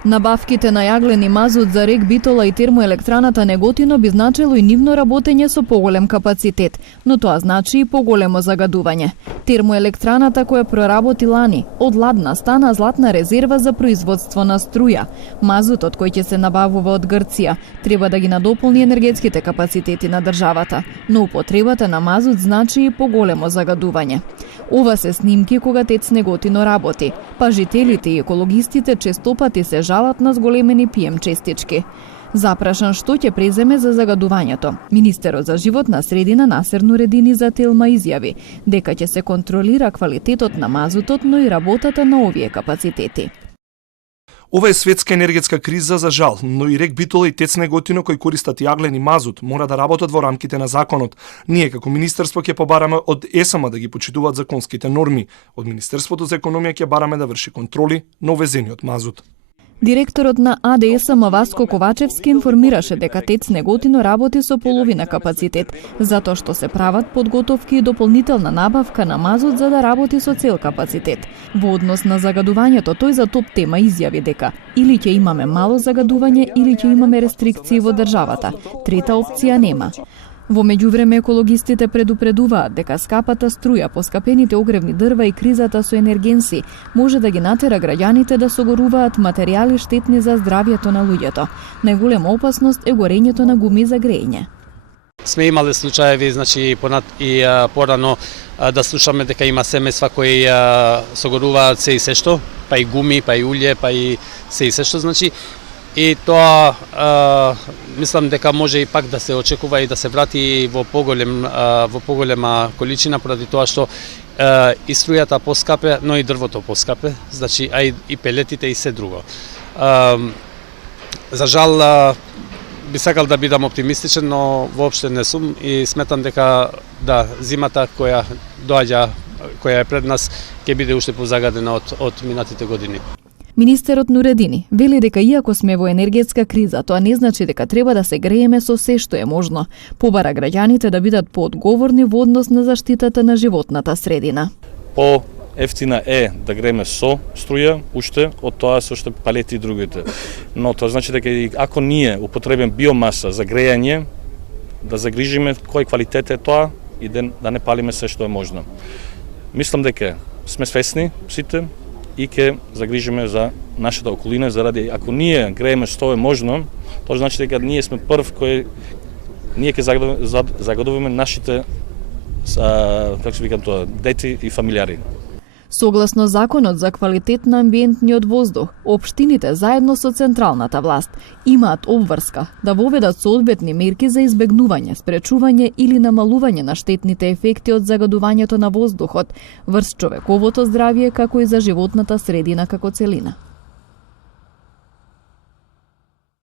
Набавките на јаглен и мазут за РЕК Битола и термоелектраната Неготино би значило и нивно работење со поголем капацитет, но тоа значи и поголемо загадување. Термоелектраната која проработи лани, од ладна стана златна резерва за производство на струја. Мазутот кој ќе се набавува од Грција треба да ги надополни енергетските капацитети на државата, но употребата на мазут значи и поголемо загадување. Ова се снимки кога ТЕЦ Неготино работи, па жителите и екологистите честопати се жалат на зголемени PM честички. Запрашан што ќе преземе за загадувањето, министерот за животна средина Насер Нуредини за Телма изјави дека ќе се контролира квалитетот на мазутот, но и работата на овие капацитети. Ова е светска енергетска криза за жал, но и РЕК Битола и ТЕЦ Неготино кои користат јаглен и мазут мора да работат во рамките на законот. Ние како министерство ќе побараме од ЕСМ да ги почитуваат законските норми. Од Министерството за економија ќе бараме да врши контроли на увезениот мазут. Директорот на АДСМ Васко Ковачевски информираше дека ТЕЦ Неготино работи со половина капацитет, затоа што се прават подготовки и дополнителна набавка на мазут за да работи со цел капацитет. Во однос на загадувањето, тој за топ тема изјави дека или ќе имаме мало загадување или ќе имаме рестрикции во државата. Трета опција нема. Во меѓувреме екологистите предупредуваат дека скапата струја, поскапените огревни дрва и кризата со енергенси може да ги натера граѓаните да согоруваат материјали штетни за здравјето на луѓето. Најголема опасност е горењето на гуми за грејење. Сме имале случаеви, значи порано да слушаме дека има семејства кои согоруваат се и се што, па и гуми, па и улје, па и се и се што, значи и тоа мислам дека може и пак да се очекува и да се врати во поголема количина поради тоа што и струјата поскапе, но и дрвото поскапе, значи а и пелетите и се друго. За жал би сакал да бидам оптимистичен, но воопште не сум и сметам дека да зимата која доаѓа, која е пред нас, ќе биде уште позагадена од минатите години. Министерот Нуредини вели дека иако сме во енергетска криза, тоа не значи дека треба да се грееме со се што е можно. Побара граѓаните да бидат поодговорни во однос на заштитата на животната средина. Ефтина е да грееме со струја, уште, од тоа се уште палети и другите. Но тоа значи дека ако ние употребиме биомаса за грејање, да загрижиме кој квалитет е тоа и да не палиме се што е можно. Мислам дека сме свесни сите и ќе загрижиме за нашата околина, заради ако ние грееме што е можно, тоа значи дека ние сме прв кој ние ќе загадуваме нашите како се викам тоа, дети и фамилјари. Согласно законот за квалитет на амбиентниот воздух, општините заедно со централната власт имаат обврска да воведат соодветни мерки за избегнување, спречување или намалување на штетните ефекти од загадувањето на воздухот врз човековото здравје како и за животната средина како целина.